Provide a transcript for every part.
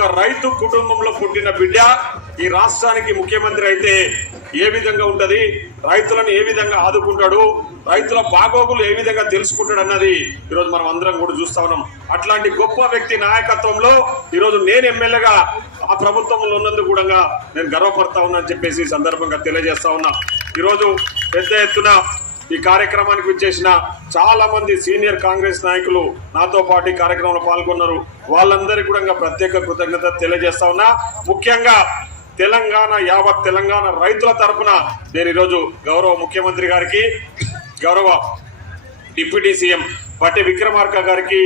ఒక రైతు కుటుంబంలో పుట్టిన బిడ్డ ఈ రాష్ట్రానికి ముఖ్యమంత్రి అయితే ఏ విధంగా ఉంటది? రైతులను ఏ విధంగా ఆదుకుంటాడు? రైతుల బాగోగులు ఏ విధంగా తెలుసుకుంటాడు అన్నది ఈరోజు మనం అందరం కూడా చూస్తా ఉన్నాం. అట్లాంటి గొప్ప వ్యక్తి నాయకత్వంలో ఈరోజు నేను ఎమ్మెల్యేగా ఆ ప్రభుత్వంలో ఉన్నందుకు కూడా నేను గర్వపడతా ఉన్నా అని చెప్పేసి ఈ సందర్భంగా తెలియజేస్తా ఉన్నా. ఈరోజు పెద్ద ఎత్తున ఈ కార్యక్రమానికి వచ్చేసిన చాలా మంది సీనియర్ కాంగ్రెస్ నాయకులు నాతో పాటు ఈ కార్యక్రమంలో పాల్గొన్నారు. వాళ్ళందరికీ కూడా ఇంకా ప్రత్యేక కృతజ్ఞత తెలియజేస్తా ఉన్నా. ముఖ్యంగా తెలంగాణ యావత్ తెలంగాణ రైతుల తరపున నేను ఈరోజు గౌరవ ముఖ్యమంత్రి గారికి గౌరవ డిప్యూటీ సీఎం పట్టి విక్రమార్క గారికి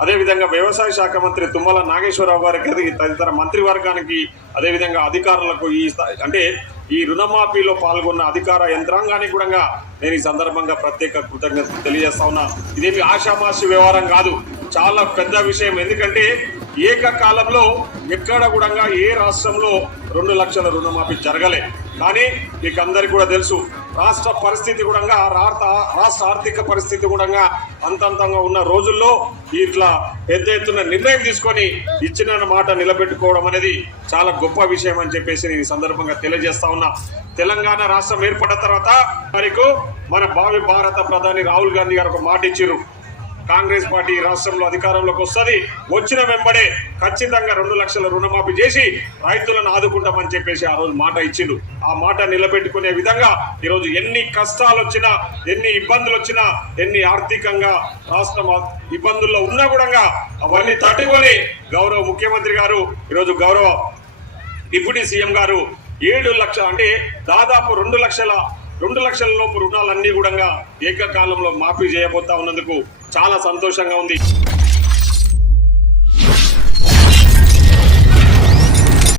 అదేవిధంగా వ్యవసాయ శాఖ మంత్రి తుమ్మల నాగేశ్వరరావు గారికి తదితర మంత్రివర్గానికి అదేవిధంగా అధికారులకు ఈ స్థాయి- అంటే ఈ రుణమాఫీలో పాల్గొన్న అధికార యంత్రాంగానికి కూడా నేను ఈ సందర్భంగా ప్రత్యేక కృతజ్ఞత తెలియజేస్తా ఉన్నా. ఇదేమి ఆషామాషి వ్యవహారం కాదు. చాలా పెద్ద విషయం. ఎందుకంటే ఏకకాలంలో ఎక్కడ కూడా ఏ రాష్ట్రంలో రెండు లక్షల రుణమాఫీ జరగలే. కానీ మీకు అందరికి కూడా తెలుసు రాష్ట్ర పరిస్థితి కూడా రాష్ట్ర ఆర్థిక పరిస్థితి కూడా అంతంతంగా ఉన్న రోజుల్లో ఇట్లా పెద్ద ఎత్తున నిర్ణయం తీసుకొని ఇచ్చిన మాట నిలబెట్టుకోవడం అనేది చాలా గొప్ప విషయం అని చెప్పేసి నేను ఈ సందర్భంగా తెలియజేస్తా ఉన్నా. తెలంగాణ రాష్ట్రం ఏర్పడిన తర్వాత వరకు మన భావి భారత ప్రధాని రాహుల్ గాంధీ గారు ఒక మాట ఇచ్చారు కాంగ్రెస్ పార్టీ రాష్ట్రంలో అధికారంలోకి వస్తుంది. వచ్చిన వెంబడే ఖచ్చితంగా రెండు లక్షల రుణమాఫీ చేసి రైతులను ఆదుకుంటామని చెప్పేసి ఆ రోజు మాట ఇచ్చిండు. ఆ మాట నిలబెట్టుకునే విధంగా ఈరోజు ఎన్ని కష్టాలు వచ్చినా ఎన్ని ఇబ్బందులు వచ్చినా ఎన్ని ఆర్థికంగా రాష్ట్రం ఇబ్బందుల్లో ఉన్నా కూడా అవన్నీ తట్టుకొని గౌరవ ముఖ్యమంత్రి గారు ఈరోజు గౌరవ డిప్యూటీ సీఎం గారు ఏడు లక్షల అంటే దాదాపు రెండు లక్షల రెండు లక్షల లోపు రుణాలన్నీ కూడా ఏకకాలంలో మాఫీ చేయబోతా ఉన్నందుకు చాలా సంతోషంగా ఉంది.